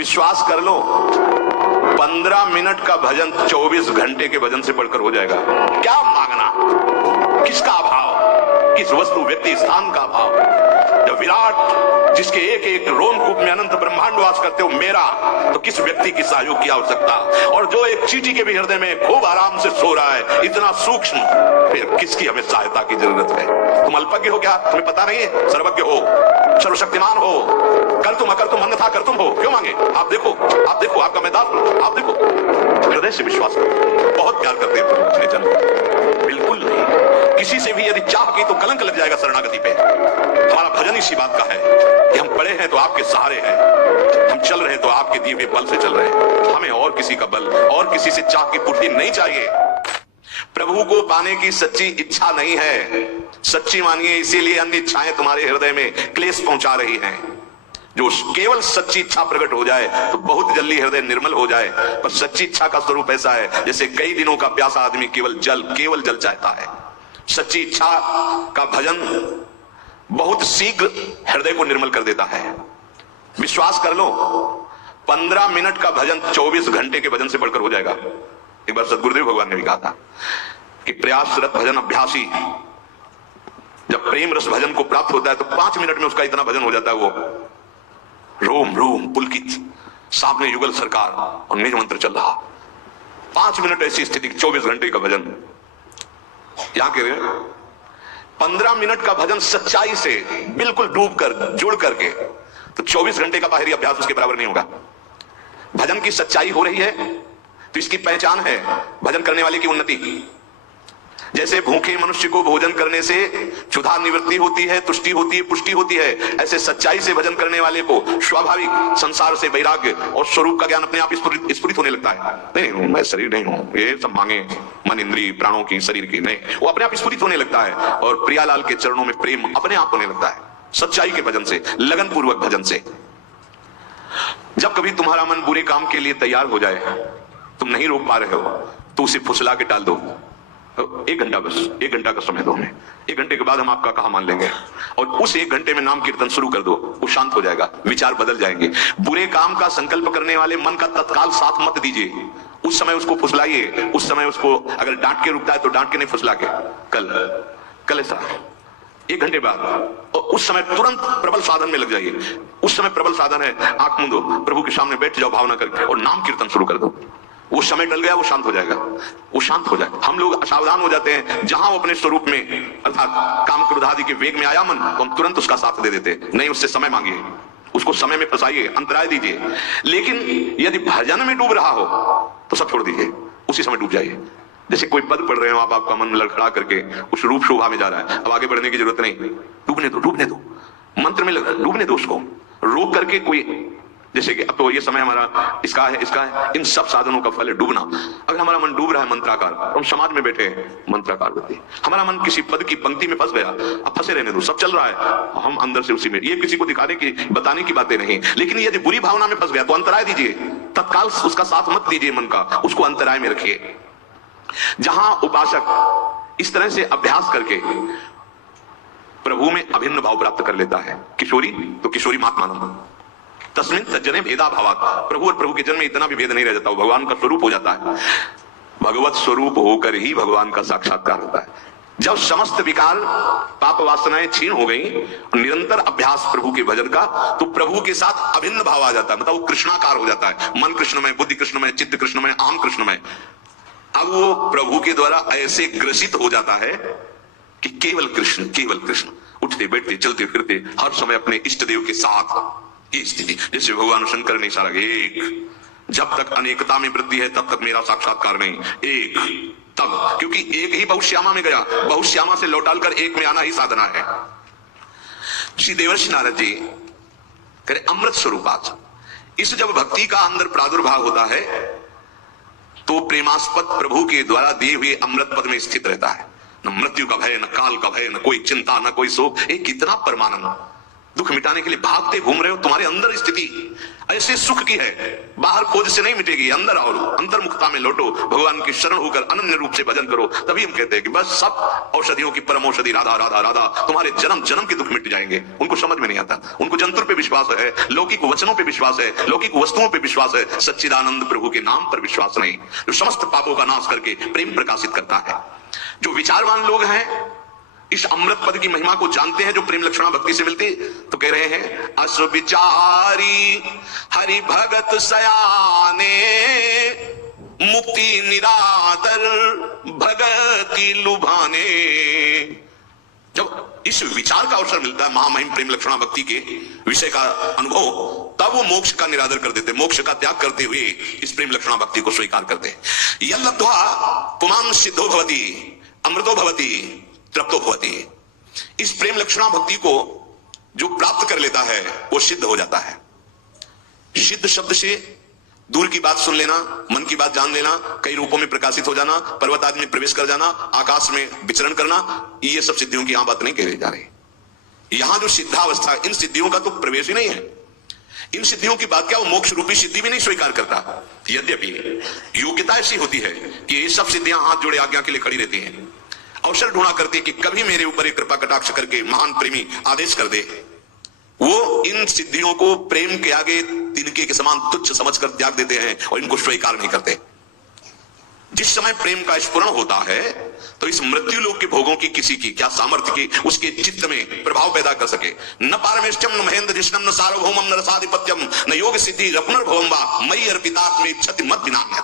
विश्वास कर लो, 15 मिनट का भजन 24 घंटे के भजन से बढ़कर हो जाएगा। क्या मांगना, किसका अभाव, किस वस्तु व्यक्ति स्थान का अभाव। जब विराट जिसके एक एक रोमकूप में अनंत ब्रह्मांड वास करते हो मेरा, तो किस व्यक्ति की सहयोग की आवश्यकता। और जो एक चींटी के भी हृदय में खूब आराम से सो रहा है, इतना सूक्ष्म, फिर किसकी हमें सहायता की जरूरत है। तुम अल्पज्ञ हो क्या? तुम्हें पता नहीं है? सर्वज्ञ हो, सर्वशक्तिमान हो, कर तुम अकर तुम अन्यथा कर तुम हो। क्यों मांगे? आप देखो आपका मैदान, आप देखो, हृदय से विश्वास करो। बहुत प्यार करते हो अपने जन, बिल्कुल नहीं। किसी से भी यदि चाह की तो कलंक लग जाएगा शरणागति पे। हमारा भजन इसी बात का है कि हम पड़े हैं तो आपके सहारे हैं, हम चल रहे हैं तो आपके दिए हुए बल से चल रहे हैं। हमें और किसी का बल और किसी से चाह की पूर्ति नहीं चाहिए। प्रभु को पाने की सच्ची इच्छा नहीं है, सच्ची मानिए, इसीलिए अन्य इच्छाएं तुम्हारे हृदय में क्लेश पहुंचा रही हैं। जो केवल सच्ची इच्छा प्रकट हो जाए तो बहुत जल्दी हृदय निर्मल हो जाए। पर सच्ची इच्छा का स्वरूप ऐसा है जैसे कई दिनों का प्यासा आदमी केवल जल चाहता है। सच्ची इच्छा का भजन बहुत शीघ्र हृदय को निर्मल कर देता है। विश्वास कर लो, 15 मिनट का भजन 24 घंटे के भजन से बढ़कर हो जाएगा। एक बार सदगुरुदेव भगवान ने भी कहा था कि प्रयासरत भजन अभ्यासी जब प्रेम रस भजन को प्राप्त होता है तो 5 मिनट में उसका इतना भजन हो जाता है, वो रोम रोम पुलकित, सामने युगल सरकार और निज मंत्र चल रहा। 5 मिनट ऐसी स्थिति, 24 घंटे का भजन। यहां कह रहे हैं 15 मिनट का भजन सच्चाई से बिल्कुल डूब कर जुड़ करके, तो 24 घंटे का बाहरी अभ्यास उसके बराबर नहीं होगा। भजन की सच्चाई हो रही है तो इसकी पहचान है भजन करने वाले की उन्नति। जैसे भूखे मनुष्य को भोजन करने से क्षुधा निवृत्ति होती है, तुष्टि होती है, पुष्टि होती है, ऐसे सच्चाई से भजन करने वाले को स्वाभाविक संसार से वैराग्य और स्वरूप का ज्ञान अपने आप स्फुरित होने लगता है। नहीं, मैं शरीर नहीं हूं, ये सब मांगे मन इंद्रिय प्राणों की, शरीर की नहीं, वो अपने आप स्फुरित होने लगता है और प्रियालाल के चरणों में प्रेम अपने आप होने लगता है। सच्चाई के भजन से, लगन पूर्वक भजन से। जब कभी तुम्हारा मन बुरे काम के लिए तैयार हो जाए, तुम नहीं रोक पा रहे हो, तो उसे फुसला के टाल दो। 1 घंटा, बस 1 घंटा का समय दो हमें। 1 घंटे के बाद हम आपका कहा मान लेंगे, और उस 1 घंटे में नाम कीर्तन शुरू कर दो। वो शांत हो जाएगा, विचार बदल जाएंगे। बुरे काम का संकल्प करने वाले मन का तत्काल साथ मत दीजिए। उस समय उसको फुसलाइए, उस समय उसको अगर डांट के रुकता है तो डांट के नहीं, फुसला के कल ऐसा 1 घंटे बाद, और उस समय तुरंत प्रबल साधन में लग जाइए। उस समय प्रबल साधन है, आंख मूंदो, प्रभु के सामने बैठ जाओ भावना करके और नाम कीर्तन शुरू कर दो। वो समय टल गया, वो शांत हो जाएगा, वो शांत हो जाएगा। हम लोग असावधान हो जाते हैं, जहां वो अपने स्वरूप में अर्थात काम क्रोध आदि के वेग में आया मन, तो हम तुरंत उसका साथ दे देते। नहीं, उससे समय मांगिए, उसको समय में फंसाइए, अंतराय दीजिए। लेकिन यदि भजन में डूब रहा हो तो सब छोड़ दीजिए, उसी समय डूब जाइए। जैसे कोई पद पढ़ रहे हो आप, आपका मन लड़खड़ा करके उस रूप शोभा में जा रहा है, अब आगे बढ़ने की जरूरत नहीं, डूबने दो मंत्र में डूबने दो उसको। रोक करके कोई, जैसे कि अब तो ये समय हमारा इसका है, इन सब साधनों का फल है डूबना। अगर हमारा मन डूब रहा है मंत्राकार, तो हम समाज में बैठे हैं मंत्राकार होते हैं। हमारा मन किसी पद की पंक्ति में फंस गया, अब फंसे रहने दो, सब चल रहा है, हम अंदर से उसी में। ये किसी को दिखाने की बताने की बातें नहीं, लेकिन यदि बुरी भावना में फंस गया तो अंतराय दीजिए, तत्काल उसका साथ मत दीजिए मन का, उसको अंतराय में रखिए। जहां उपासक इस तरह से अभ्यास करके प्रभु में अभिन्न भाव प्राप्त कर लेता है, किशोरी तो किशोरी महात्मा तस्मिन् तज्जने भेदा भावात्, प्रभु और प्रभु के जन्म में इतना भी भेद नहीं रह जाता, भगवान का स्वरूप हो जाता है। भगवत स्वरूप होकर ही भगवान का साक्षात्कार होता है। जब समस्त विकार पाप वासनाएं छीन हो गई, निरंतर अभ्यास प्रभु के भजन का, तो प्रभु के साथ अभिन्न भाव आ जाता है, मतलब वो कृष्णाकार हो जाता है। मन कृष्णमय, बुद्धि कृष्णमय, चित्त कृष्णमय, आम कृष्णमय। अब वो प्रभु के द्वारा ऐसे ग्रसित हो जाता है कि केवल कृष्ण, उठते बैठते चलते फिरते हर समय अपने इष्ट देव के साथ। ये स्थिति जैसे भगवान शंकर ने इशारा किया, एक, जब तक अनेकता में वृद्धि है तब तक मेरा साक्षात्कार नहीं, एक तब, क्योंकि एक ही बहुश्यामा में गया, बहुश्यामा से लौटालकर एक में आना ही साधना है। श्री देवर्षि नारद जी कह रहे अमृत स्वरूपात, इस जब भक्ति का अंदर प्रादुर्भाव होता है तो प्रेमास्पद प्रभु के द्वारा दिए हुए अमृत पद में स्थित रहता है। न मृत्यु का भय, न काल का भय, न कोई चिंता, न कोई शोक। एक कितना परमानंद, दुख मिटाने के लिए भागते घूम रहे हो, तुम्हारे अंदर स्थिति ऐसे सुख की है, बाहर खोज से नहीं मिटेगी, अंदर आओ, अंतर्मुखता में लौटो, भगवान की शरण होकर अनन्य रूप से भजन करो, तभी हम कहते हैं कि बस सब औषधियों की परम औषधि राधा राधा राधा, तुम्हारे जन्म जन्म के दुख मिट जाएंगे। उनको समझ में नहीं आता, उनको जंतुर पे विश्वास है, लौकिक वचनों पे विश्वास है, लौकिक वस्तुओं पे विश्वास है, सच्चिदानंद प्रभु के नाम पर विश्वास नहीं, जो समस्त पापों का नाश करके प्रेम प्रकाशित करता है। जो विचारवान लोग हैं, इस अमृत पद की महिमा को जानते हैं, जो प्रेम लक्षणा भक्ति से मिलती, तो कह रहे हैं अस विचारी हरि भगत सयाने, मुक्ति निरादर भगति लुभाने। जब इस विचार का अवसर मिलता है महामहिम प्रेम लक्षणा भक्ति के विषय का अनुभव, तब वो मोक्ष का निरादर कर देते, मोक्ष का त्याग करते हुए इस प्रेम लक्षणा भक्ति को स्वीकार करते हैं। यल्लब्ध्वा पुमान् सिद्धो भवति अमृतो भवति तृप्तो भवति। इस प्रेम लक्षणा भक्ति को जो प्राप्त कर लेता है वो सिद्ध हो जाता है। सिद्ध शब्द से दूर की बात सुन लेना, मन की बात जान लेना, कई रूपों में प्रकाशित हो जाना, पर्वत आदि में प्रवेश कर जाना, आकाश में विचरण करना, ये सब सिद्धियों की यहां बात नहीं कही जा रही। यहां जो सिद्धावस्था, इन सिद्धियों का तो प्रवेश ही नहीं है। इन सिद्धियों की बात क्या, वो मोक्ष रूपी सिद्धि भी नहीं स्वीकार करता। यद्यपि योग्यता ऐसी होती है कि ये सब सिद्धियां हाथ जोड़े आज्ञा के लिए खड़ी रहती हैं, अवसर ढूंढा करते कि कभी मेरे ऊपर एक कृपा कटाक्ष करके महान प्रेमी आदेश कर दे। वो इन सिद्धियों को प्रेम के आगे तिनके के समान तुच्छ समझकर त्याग देते हैं और इनको स्वीकार नहीं करते। जिस समय प्रेम का स्फुरण होता है तो इस मृत्यु लोक के भोगों की किसी की क्या सामर्थ्य की उसके चित्त में प्रभाव पैदा कर सके। न पारमेष्ठ्यम न महेंद्र जिष्णम न सार्वभौमम न रसाधिपत्यम न योग सिद्धि रपुनर्भवम वा मयि अर्पितात्मे क्षति मत विनाम्य।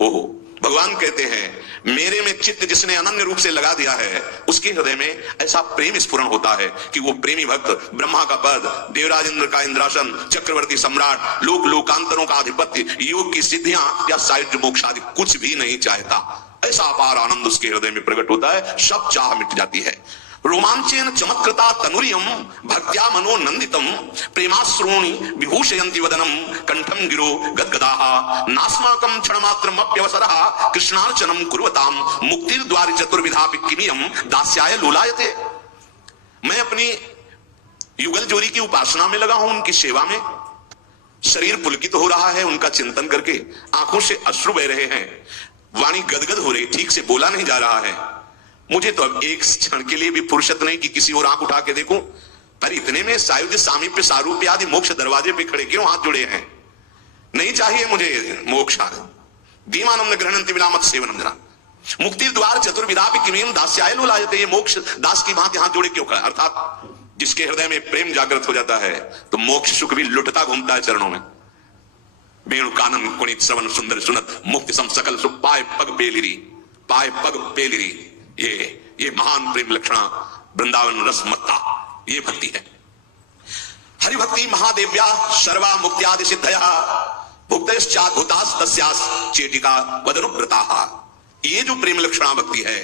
ओहो, भगवान कहते हैं मेरे में चित्त जिसने अनन्य रूप से लगा दिया है, उसके हृदय में ऐसा प्रेम स्फुरण होता है कि वो प्रेमी भक्त ब्रह्मा का पद, देवराज इंद्र का इंद्रासन, चक्रवर्ती सम्राट, लोक लोकांतरों का आधिपत्य, योग की सिद्धियां या सायुज्य मोक्ष आदि कुछ भी नहीं चाहता। ऐसा अपार आनंद उसके हृदय में प्रकट होता है, सब चाह मिट जाती है। रोमांचेन चमत्कृता तनुरियम भक्त्या मनो नंदितम प्रेमाश्रूणि विभूषयन्ति वदनम कंठम गिरो गदगदाः नास्माकं क्षणमात्रमप्यवसरः कृष्णार्चनं कुर्वताम मुक्तिर्द्वारि चतुर्विधापि किमियं दास्याय लोलायते। मैं अपनी युगल जोरी की उपासना में लगा हूं, उनकी सेवा में, शरीर पुलकित हो रहा है उनका चिंतन करके, आंखों से अश्रु बह रहे हैं, वाणी गदगद हो रही, ठीक से बोला नहीं जा रहा है। मुझे तो अब एक क्षण के लिए भी फुर्सत नहीं कि किसी और आंख उठा के देखूं, पर इतने में सायुज्य सामीप्य सारूप्य आदि मोक्ष दरवाजे पे खड़े क्यों हाथ जुड़े हैं। नहीं चाहिए मुझे मोक्ष, दीमानम न गृह्णन्ति विलामत सेवनम जरा मुक्ति द्वार चतुर्विधापि किमियं दास्याय लोलायते। ये मोक्ष दास की भांति हाथ जोड़े क्यों खड़ा, अर्थात जिसके हृदय में प्रेम जागृत हो जाता है तो मोक्ष सुख भी लुटता घूमता है चरणों में। वेणु कानन कुणित श्रवण सुंदर सुनत मुक्ति सम सकल सुख पाए पग पेलिरी, पाए पग पेलिरी। ये महान प्रेम लक्षणा वृंदावन रस मत्ता, ये भक्ति है। हरि भक्ति महादेव्या सर्वा मुक्त्यादि सिद्धया भुक्तश्चाद्भुतास्तस्यास् चेटिका वदनुव्रताः। ये जो प्रेम लक्षणा भक्ति है